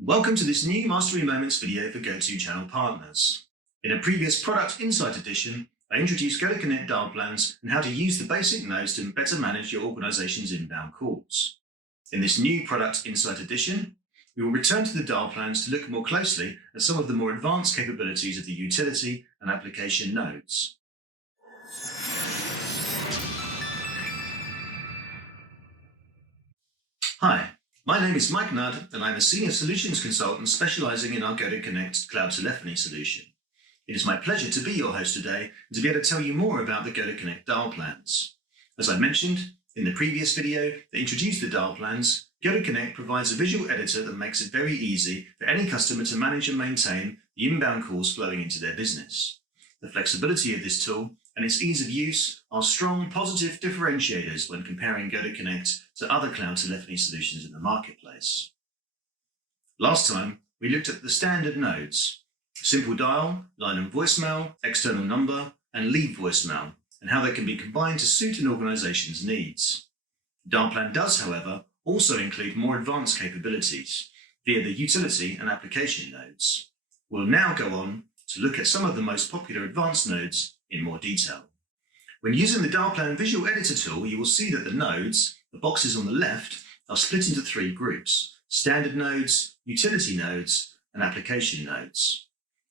Welcome to this new Mastery Moments video for GoToChannel partners. In a previous Product Insight edition, I introduced GoToConnect dial plans and how to use the basic nodes to better manage your organization's inbound calls. In this new Product Insight edition, we will return to the dial plans to look more closely at some of the more advanced capabilities of the utility and application nodes. Hi. My name is Mike Nudd, and I'm a Senior Solutions Consultant specializing in our GoToConnect cloud telephony solution. It is my pleasure to be your host today and to be able to tell you more about the GoToConnect dial plans. As I mentioned in the previous video that introduced the dial plans, GoToConnect provides a visual editor that makes it very easy for any customer to manage and maintain the inbound calls flowing into their business. The flexibility of this tool and its ease of use are strong positive differentiators when comparing GoToConnect to other cloud telephony solutions in the marketplace. Last time, we looked at the standard nodes: simple dial, line and voicemail, external number, and leave voicemail, and how they can be combined to suit an organization's needs. Dial plan does, however, also include more advanced capabilities via the utility and application nodes. We'll now go on to look at some of the most popular advanced nodes in more detail. When using the dial plan visual editor tool, you will see that the nodes, the boxes on the left, are split into three groups: standard nodes, utility nodes, and application nodes.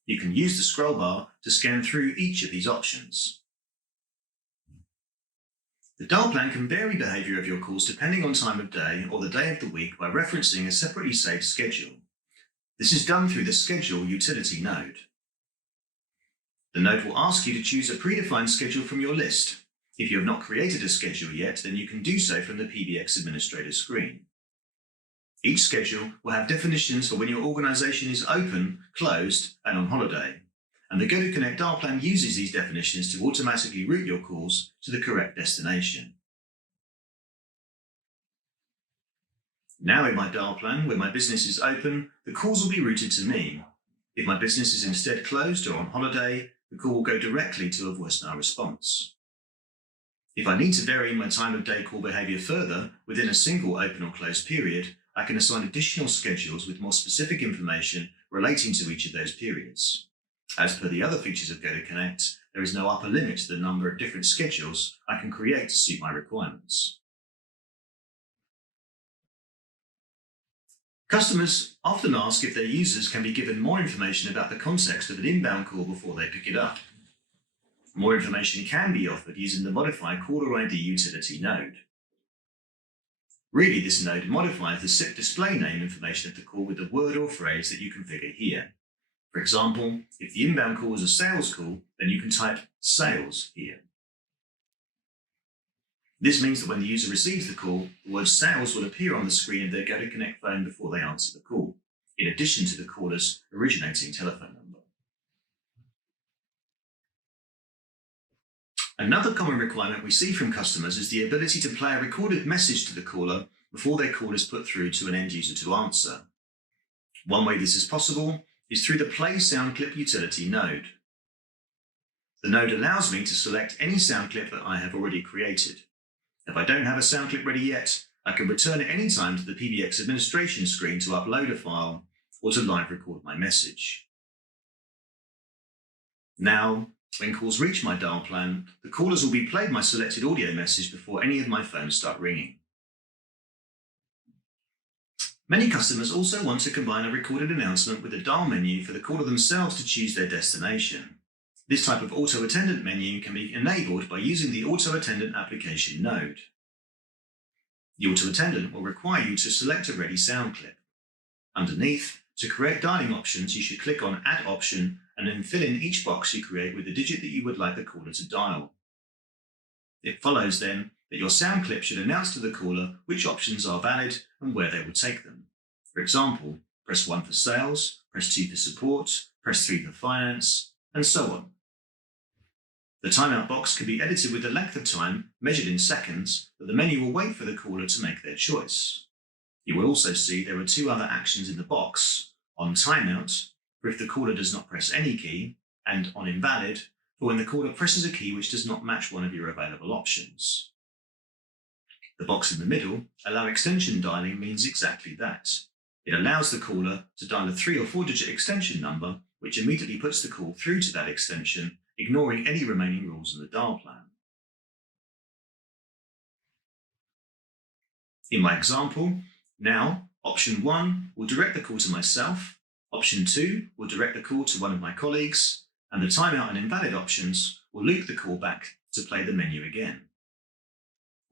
You can use the scroll bar to scan through each of these options. The dial plan can vary behavior of your calls depending on time of day or the day of the week by referencing a separately saved schedule. This is done through the Schedule utility node. The node will ask you to choose a predefined schedule from your list. If you have not created a schedule yet, then you can do so from the PBX Administrator screen. Each schedule will have definitions for when your organization is open, closed, and on holiday. And the GoToConnect dial plan uses these definitions to automatically route your calls to the correct destination. Now in my dial plan, where my business is open, the calls will be routed to me. If my business is instead closed or on holiday, the call will go directly to a voicemail response. If I need to vary my time of day call behavior further within a single open or closed period, I can assign additional schedules with more specific information relating to each of those periods. As per the other features of GoToConnect, there is no upper limit to the number of different schedules I can create to suit my requirements. Customers often ask if their users can be given more information about the context of an inbound call before they pick it up. More information can be offered using the Modify Caller ID utility node. Really, this node modifies the SIP display name information of the call with the word or phrase that you configure here. For example, if the inbound call is a sales call, then you can type sales here. This means that when the user receives the call, the word sales will appear on the screen of their GoToConnect phone before they answer the call, in addition to the caller's originating telephone number. Another common requirement we see from customers is the ability to play a recorded message to the caller before their call is put through to an end user to answer. One way this is possible is through the Play Sound Clip utility node. The node allows me to select any sound clip that I have already created. If I don't have a sound clip ready yet, I can return at any time to the PBX administration screen to upload a file or to live record my message. Now, when calls reach my dial plan, the callers will be played my selected audio message before any of my phones start ringing. Many customers also want to combine a recorded announcement with a dial menu for the caller themselves to choose their destination. This type of auto-attendant menu can be enabled by using the auto-attendant application node. The auto-attendant will require you to select a ready sound clip. Underneath, to create dialing options, you should click on Add Option and then fill in each box you create with the digit that you would like the caller to dial. It follows then that your sound clip should announce to the caller which options are valid and where they will take them. For example, press 1 for sales, press 2 for support, press 3 for finance, and so on. The timeout box can be edited with the length of time, measured in seconds, but the menu will wait for the caller to make their choice. You will also see there are two other actions in the box: on timeout, for if the caller does not press any key, and on invalid, for when the caller presses a key which does not match one of your available options. The box in the middle, Allow Extension Dialing, means exactly that. It allows the caller to dial a 3 or 4-digit extension number, which immediately puts the call through to that extension, ignoring any remaining rules in the dial plan. In my example, now option 1 will direct the call to myself, option 2 will direct the call to one of my colleagues, and the timeout and invalid options will loop the call back to play the menu again.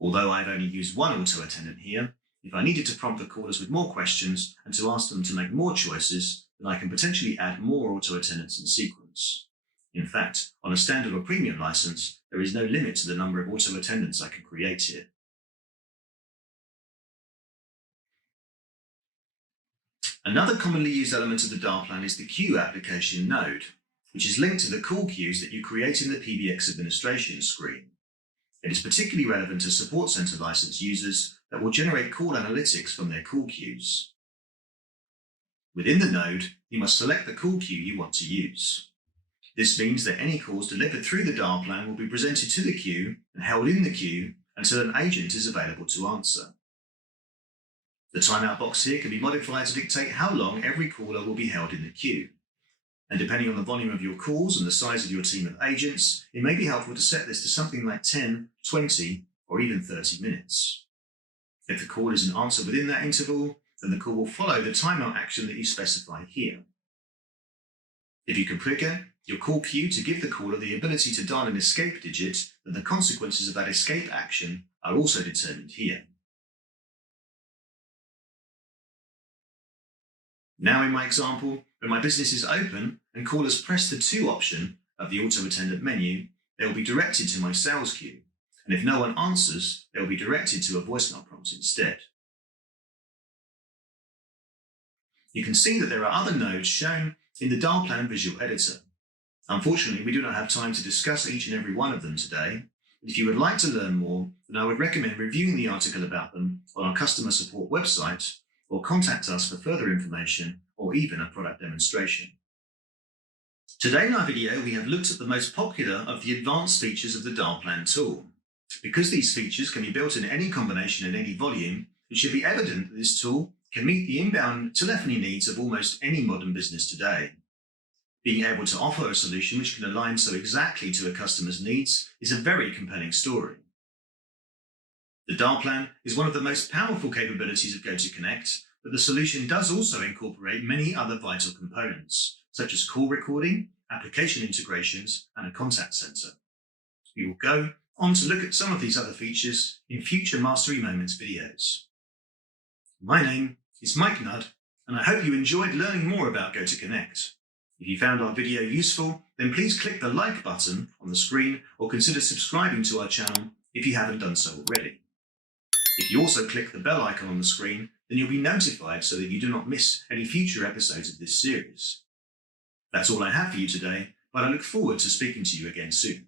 Although I've only used one auto attendant here, if I needed to prompt the callers with more questions and to ask them to make more choices, then I can potentially add more auto attendants in sequence. In fact, on a standard or premium license, there is no limit to the number of auto attendants I can create here. Another commonly used element of the dial plan is the queue application Nudd, which is linked to the call queues that you create in the PBX administration screen. It is particularly relevant to support center license users that will generate call analytics from their call queues. Within the node, you must select the call queue you want to use. This means that any calls delivered through the dial plan will be presented to the queue and held in the queue until an agent is available to answer. The timeout box here can be modified to dictate how long every caller will be held in the queue. And depending on the volume of your calls and the size of your team of agents, it may be helpful to set this to something like 10, 20, or even 30 minutes. If the call isn't answered within that interval, then the call will follow the timeout action that you specify here. If you configure your call queue to give the caller the ability to dial an escape digit, then the consequences of that escape action are also determined here. Now in my example, when my business is open and callers press the 2 option of the auto attendant menu, they will be directed to my sales queue, and if no one answers, they will be directed to a voicemail prompt instead. You can see that there are other nodes shown in the dial plan visual editor. Unfortunately, we do not have time to discuss each and every one of them today, but if you would like to learn more, then I would recommend reviewing the article about them on our customer support website, or contact us for further information or even a product demonstration. Today in our video, we have looked at the most popular of the advanced features of the dial plan tool. Because these features can be built in any combination and any volume, it should be evident that this tool can meet the inbound telephony needs of almost any modern business today. Being able to offer a solution which can align so exactly to a customer's needs is a very compelling story. The dial plan is one of the most powerful capabilities of GoToConnect, but the solution does also incorporate many other vital components, such as call recording, application integrations, and a contact center. We will go on to look at some of these other features in future Mastery Moments videos. My name is Mike Nudd, and I hope you enjoyed learning more about GoToConnect. If you found our video useful, then please click the like button on the screen or consider subscribing to our channel if you haven't done so already. If you also click the bell icon on the screen, then you'll be notified so that you do not miss any future episodes of this series. That's all I have for you today, but I look forward to speaking to you again soon.